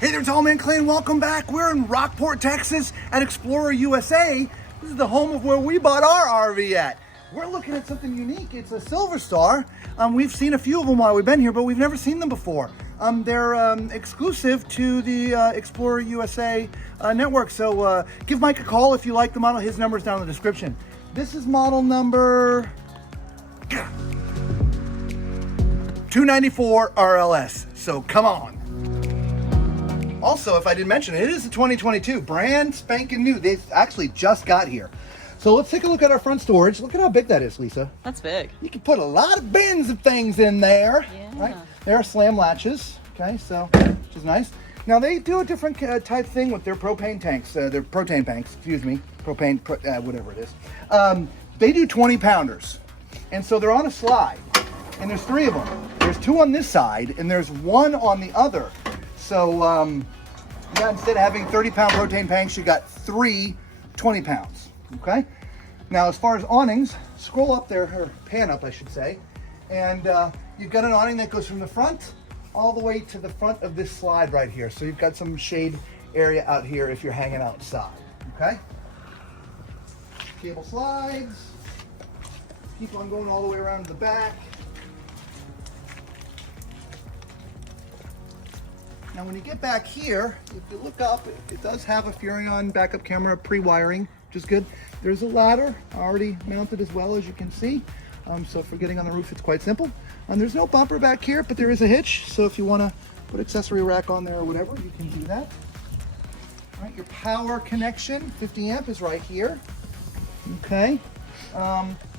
Hey there, Tall Man Clan, welcome back. We're in Rockport, Texas at ExploreUSA. This is the home of where we bought our RV at. We're looking at something unique. It's a Silverstar. We've seen a few of them while we've been here, but we've never seen them before. They're exclusive to the ExploreUSA network. So give Mike a call if you like the model. His number's down in the description. This is model number 294 RLS. So come on. Also, if I didn't mention it, it is a 2022, brand spanking new. They actually just got here. So let's take a look at our front storage. Look at how big that is, Lisa. That's big. You can put a lot of bins of things in there. Yeah. Right? There are slam latches, okay, so, which is nice. Now they do a different type thing with their propane tanks, their propane tanks, excuse me, whatever it is. They do 20 pounders. And so they're on a slide, and there's 3 of them. There's 2 on this side, and there's 1 on the other. So yeah, instead of having 30-pound propane tanks, you got 3 20 pounds, okay? Now, as far as awnings, scroll up there, or pan up, I should say, and you've got an awning that goes from the front all the way to the front of this slide right here. So you've got some shade area out here if you're hanging outside, okay? Cable slides, keep on going all the way around to the back. Now when you get back here, if you look up, it does have a Furrion backup camera pre-wiring, which is good. There's a ladder already mounted as well, as you can see. So for getting on the roof, it's quite simple. There's no bumper back here, but there is a hitch. So if you want to put accessory rack on there or whatever, you can do that. All right, your power connection, 50 amp is right here. Okay.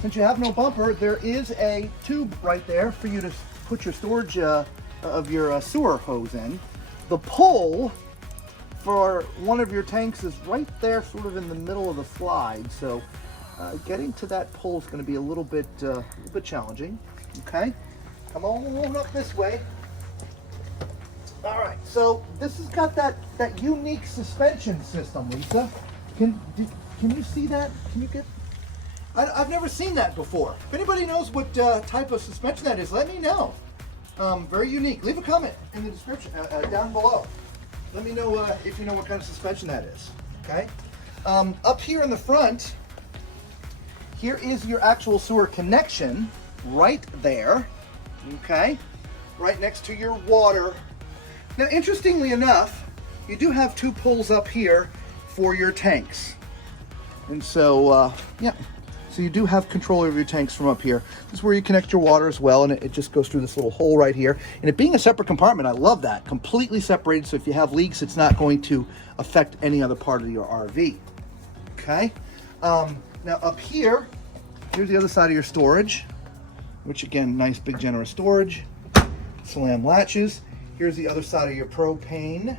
Since you have no bumper, there is a tube right there for you to put your storage of your sewer hose in. The pole for one of your tanks is right there, sort of in the middle of the slide. So getting to that pole is going to be a little bit challenging. Okay, come on up this way. All right, so this has got that unique suspension system, Lisa. Can you see that? Can you get? I've never seen that before. If anybody knows what type of suspension that is, let me know. Very unique. Leave a comment in the description down below. Let me know if you know what kind of suspension that is. Okay. Up here in the front, here is your actual sewer connection right there. Okay. Right next to your water. Now, interestingly enough, you do have 2 poles up here for your tanks. And so, yeah. So you do have control over your tanks from up here. This is where you connect your water as well, and it just goes through this little hole right here. And it being a separate compartment, I love that. Completely separated, so if you have leaks, it's not going to affect any other part of your RV. Okay? Now up here, here's the other side of your storage, which again, nice big generous storage. Slam latches. Here's the other side of your propane,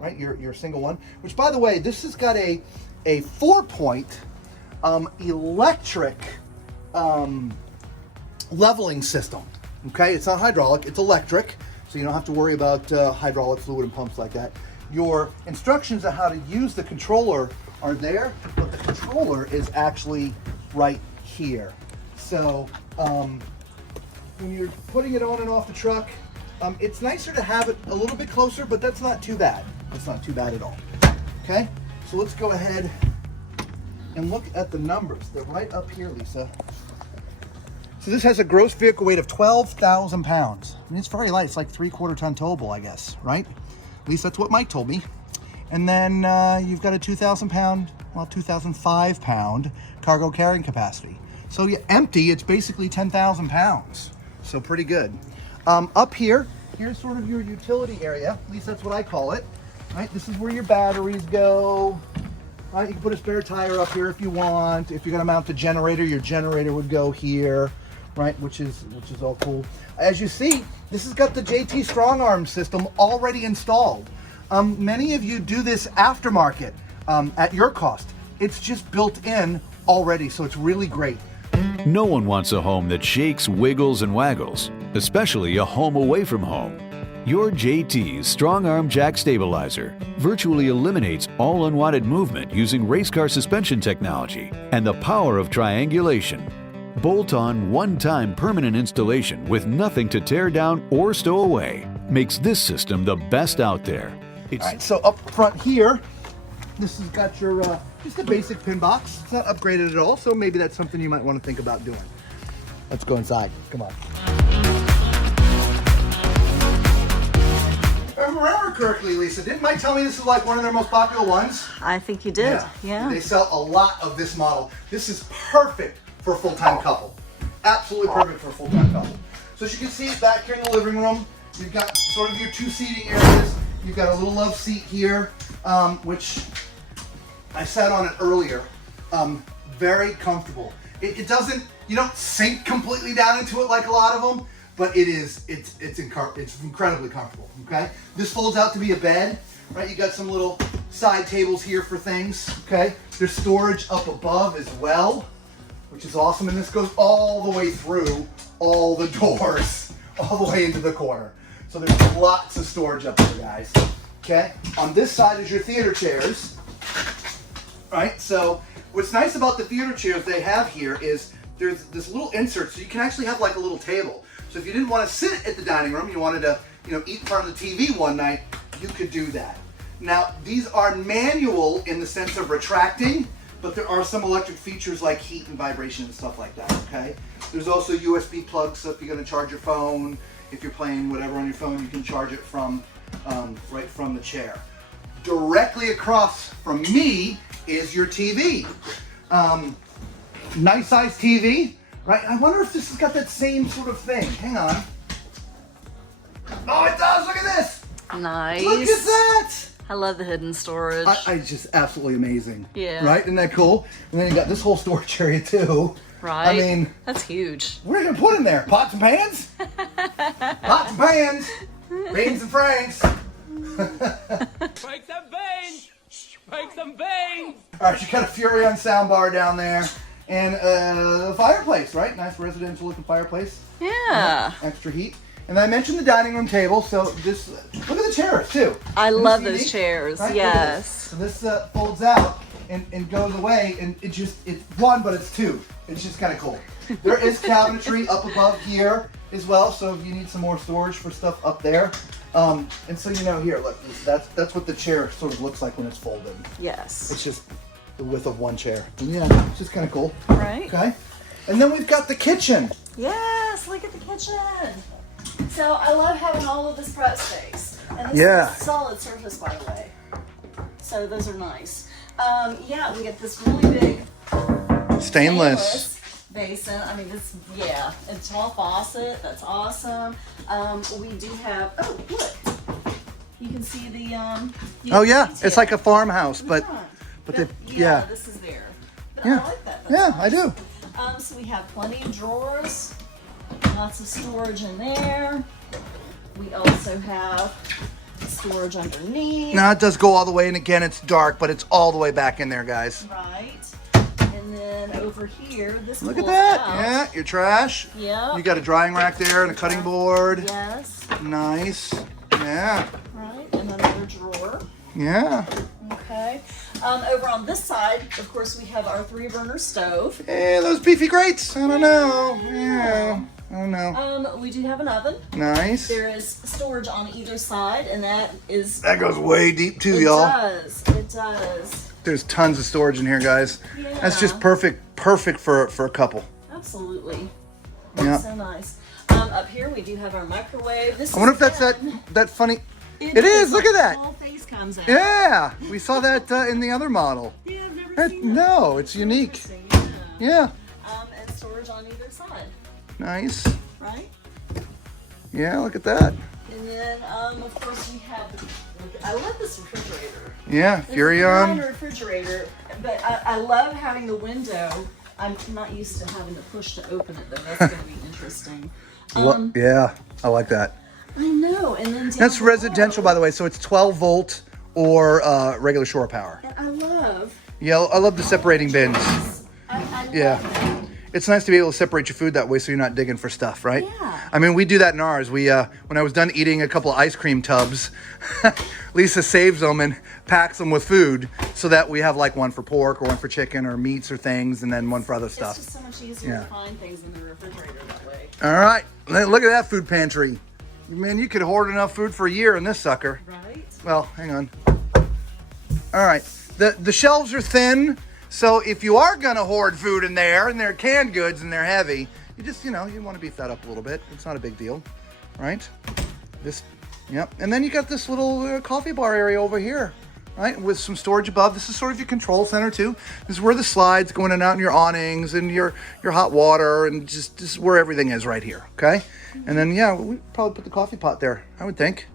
right? Your single one, which by the way, this has got a 4-point electric leveling system. Okay, it's not hydraulic, it's electric, so you don't have to worry about hydraulic fluid and pumps like that. Your instructions on how to use the controller are there, but the controller is actually right here. So when you're putting it on and off the truck, it's nicer to have it a little bit closer, but that's not too bad. That's not too bad at all. Okay, so let's go ahead and look at the numbers. They're right up here, Lisa. So this has a gross vehicle weight of 12,000 pounds. I mean, it's very light. It's like 3/4 ton towable, I guess, right? At least that's what Mike told me. And then you've got a 2,005 pound cargo carrying capacity. So you empty, it's basically 10,000 pounds. So pretty good. Up here, here's sort of your utility area. At least that's what I call it. Right? This is where your batteries go. Right, you can put a spare tire up here if you want. If you're gonna mount the generator, your generator would go here, right? Which is all cool. As you see, this has got the JT Strong Arm system already installed. Many of you do this aftermarket at your cost. It's just built in already, so it's really great. No one wants a home that shakes, wiggles, and waggles, especially a home away from home. Your JT's Strong Arm Jack Stabilizer virtually eliminates all unwanted movement using race car suspension technology and the power of triangulation. Bolt-on, one-time permanent installation with nothing to tear down or stow away makes this system the best out there. It's All right, so up front here, this has got your just a basic pin box. It's not upgraded at all, so maybe that's something you might want to think about doing. Let's go inside. Come on. If I remember correctly, Lisa, didn't Mike tell me this is like one of their most popular ones? I think you did. Yeah. They sell a lot of this model. This is perfect for a full-time couple. Absolutely perfect for a full-time couple. So as you can see, back here in the living room, you've got sort of your two seating areas. You've got a little love seat here, which I sat on it earlier. Very comfortable. It doesn't, you don't sink completely down into it like a lot of them, but it's incredibly comfortable, okay? This folds out to be a bed, right? You got some little side tables here for things, okay? There's storage up above as well, which is awesome, and this goes all the way through all the doors, all the way into the corner. So there's lots of storage up there, guys, okay? On this side is your theater chairs, right? So what's nice about the theater chairs they have here is there's this little insert, so you can actually have like a little table. So if you didn't want to sit at the dining room, you wanted to, eat in front of the TV one night, you could do that. Now, these are manual in the sense of retracting, but there are some electric features like heat and vibration and stuff like that, okay? There's also USB plugs, so if you're going to charge your phone, if you're playing whatever on your phone, you can charge it from right from the chair. Directly across from me is your TV. Nice size TV, right? I wonder if this has got that same sort of thing. Hang on. Oh, it does! Look at this! Nice. Look at that! I love the hidden storage. I just absolutely amazing. Yeah. Right? Isn't that cool? And then you got this whole storage area too. Right. I mean, that's huge. what are you gonna put in there? Pots and pans? Pots and pans. Beans and franks. Break some veins! Break some veins! All right, you got a Furion soundbar down there. And a fireplace, right? Nice residential looking fireplace. Yeah. Extra heat. And I mentioned the dining room table, so this, look at the chairs too. I Isn't love this those unique? chairs, Right? Look at this. yes. So this folds out and goes away, and it's one, but it's two. It's just kind of cool. There is cabinetry up above here as well, so if you need some more storage for stuff up there. And so here, look, that's what the chair sort of looks like when it's folded. Yes. It's just the width of one chair. And yeah, it's just kind of cool. Right. Okay. And then we've got the kitchen. Yes, look at the kitchen. So I love having all of this prep space. And this Yeah. is a solid surface, by the way. So those are nice. Yeah, we get this really big Stainless. basin. I mean, a tall faucet. That's awesome. We do have, oh, look. You can see the, Oh yeah, detail it's like a farmhouse, in but front. yeah. This is there. But Yeah. I like that. Yeah, That's I do. nice. So we have plenty of drawers, lots of storage in there. We also have storage underneath. Now it does go all the way, and again, it's dark, but it's all the way back in there, guys. Right. And then over here, this Look at pulls that. out. Yeah, your trash. Yep. You got a drying rack there and a cutting board. Yes. Nice. Yeah. Right. And another drawer. Yeah. Okay. Over on this side, of course, we have our 3-burner stove. Hey, those beefy grates. I don't know. Yeah. I don't know. We do have an oven. Nice. There is storage on either side, and that is. That goes way deep too, It y'all. does. It does. There's tons of storage in here, guys. That's just Yeah. perfect for a couple. Absolutely. Yeah. So nice. Up here we do have our microwave. This I wonder is if that's that funny. It is. Look at that. Small face comes out. Yeah, we saw that in the other model. Yeah, I've never seen that. No, it's unique. Interesting, Yeah. And storage on either side, Nice. right? Yeah, look at that. And then, of course, we have. I love this refrigerator. Yeah, This Furion. is a refrigerator, but I love having the window. I'm not used to having to push to open it, though. That's going to be interesting. Yeah, I like that. I know. And then That's residential, by the way, so it's 12 volt or regular shore power. And I love. Yeah, I love the separating bins. I Yeah. love that. It's nice to be able to separate your food that way so you're not digging for stuff, right? Yeah. I mean, we do that in ours. We, when I was done eating a couple of ice cream tubs, Lisa saves them and packs them with food so that we have like one for pork or one for chicken or meats or things and then one for other It's stuff. just so much easier Yeah. to find things in the refrigerator that way. All right, look at that food pantry. Man, you could hoard enough food for a year in this sucker. Right? Well, hang on. All right, the shelves are thin, so if you are gonna hoard food in there, and they're canned goods and they're heavy, you just, you know, you want to beef that up a little bit. It's not a big deal, right? This, yep. And then you got this little coffee bar area over here, right? With some storage above. This is sort of your control center too. This is where the slides going in and out, and your awnings and your hot water, and just where everything is right here, okay? And then, yeah, we probably put the coffee pot there, I would think.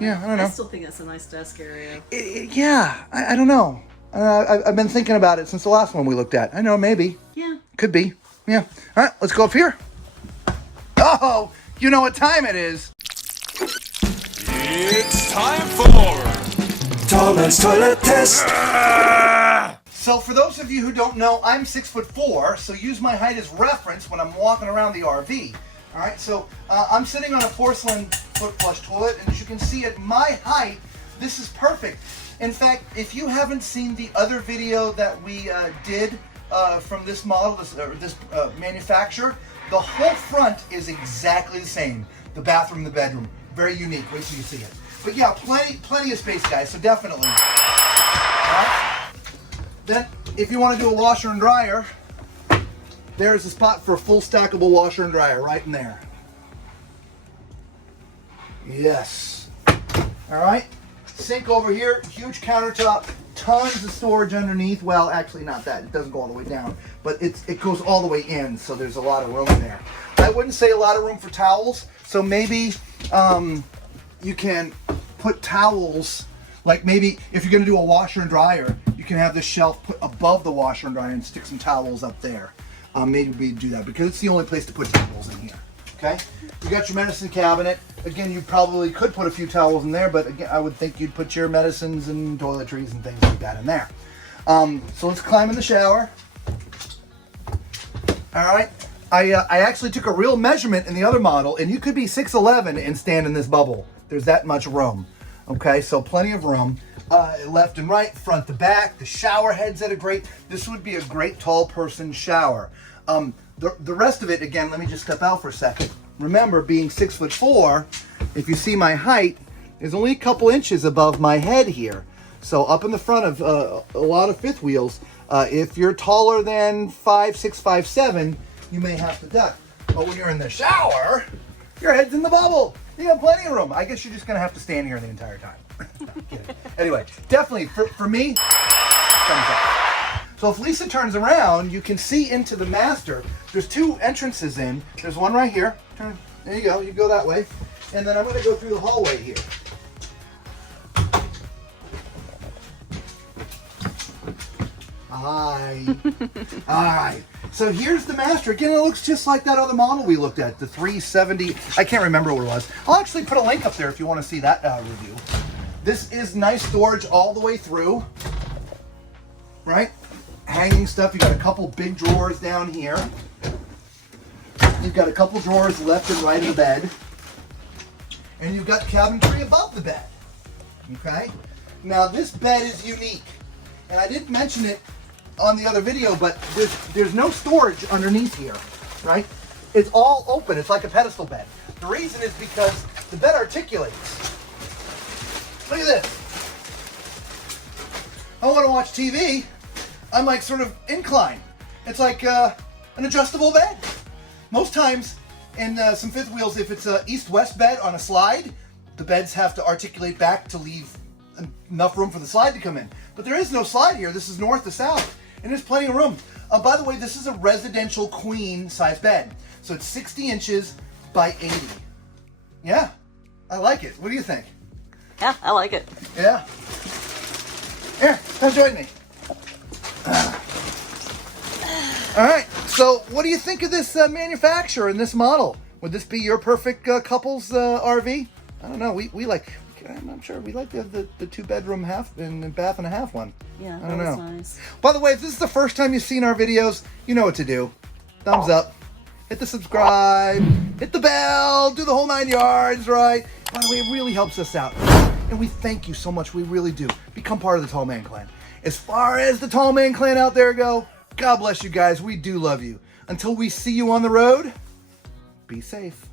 Yeah, I don't know. I still think that's a nice desk area. Yeah, I don't know. I've been thinking about it since the last one we looked at. I know, maybe. Yeah. Could be. Yeah. All right, let's go up here. Oh, you know what time it is. It's time for Tall Man's Toilet Test. So for those of you who don't know, I'm 6'4", so use my height as reference when I'm walking around the RV. All right, so I'm sitting on a porcelain foot flush toilet, and as you can see at my height, this is perfect. In fact, if you haven't seen the other video that we did from this model, this manufacturer, the whole front is exactly the same. The bathroom, the bedroom, very unique. Wait till you see it. But yeah, plenty of space, guys. So definitely. All right. Then, if you want to do a washer and dryer, there's a spot for a full stackable washer and dryer right in there. Yes. All right. Sink over here, huge countertop, tons of storage underneath. Well, actually not that. It doesn't go all the way down, but it goes all the way in, so there's a lot of room there. I wouldn't say a lot of room for towels, so maybe you can put towels, like maybe if you're going to do a washer and dryer, you can have this shelf put above the washer and dryer and stick some towels up there. Maybe we do that because it's the only place to put towels in here. Okay, you got your medicine cabinet. Again, you probably could put a few towels in there, but again, I would think you'd put your medicines and toiletries and things like that in there. So let's climb in the shower. All right, I actually took a real measurement in the other model, and you could be 6'11" and stand in this bubble. There's that much room. Okay, so plenty of room. Left and right, front to back. The shower head's at a great. This would be a great tall person shower. The rest of it, again, let me just step out for a second. Remember, being 6'4", if you see my height, is only a couple inches above my head here. So up in the front of a lot of fifth wheels, if you're taller than 5'6", 5'7", you may have to duck. But when you're in the shower, your head's in the bubble. You got plenty of room. I guess you're just gonna have to stand here the entire time. Anyway, definitely for me, thumbs up. So if Lisa turns around, you can see into the master. There's two entrances in. There's one right here. Turn. There you go. You go that way. And then I'm going to go through the hallway here. Hi. All right. So here's the master. Again, it looks just like that other model we looked at, the 370. I can't remember what it was. I'll actually put a link up there if you want to see that review. This is nice storage all the way through. Right? Hanging stuff. You got a couple big drawers down here. You've got a couple drawers left and right of the bed. And you've got cabinetry above the bed. Okay? Now this bed is unique. And I didn't mention it on the other video, but there's no storage underneath here, right? It's all open. It's like a pedestal bed. The reason is because the bed articulates. Look at this. I want to watch TV. I'm like sort of inclined. It's like an adjustable bed. Most times in some fifth wheels, if it's an east-west bed on a slide, the beds have to articulate back to leave enough room for the slide to come in. But there is no slide here. This is north to south, and there's plenty of room. By the way, this is a residential queen size bed. So it's 60 inches by 80. Yeah, I like it. What do you think? Yeah, I like it. Yeah. Here, come join me. All right, so what do you think of this manufacturer and this model? Would this be your perfect couples RV? I don't know. We like. I'm not sure. We like the 2-bedroom half and bath and a half one. Yeah, I don't that was know. nice. By the way, if this is the first time you've seen our videos, you know what to do. Thumbs up, hit the subscribe, hit the bell, do the whole 9 yards, right? By the way, it really helps us out. And we thank you so much. We really do. Become part of the Tall Man Clan. As far as the Tall Man Clan out there go, God bless you guys. We do love you. Until we see you on the road, be safe.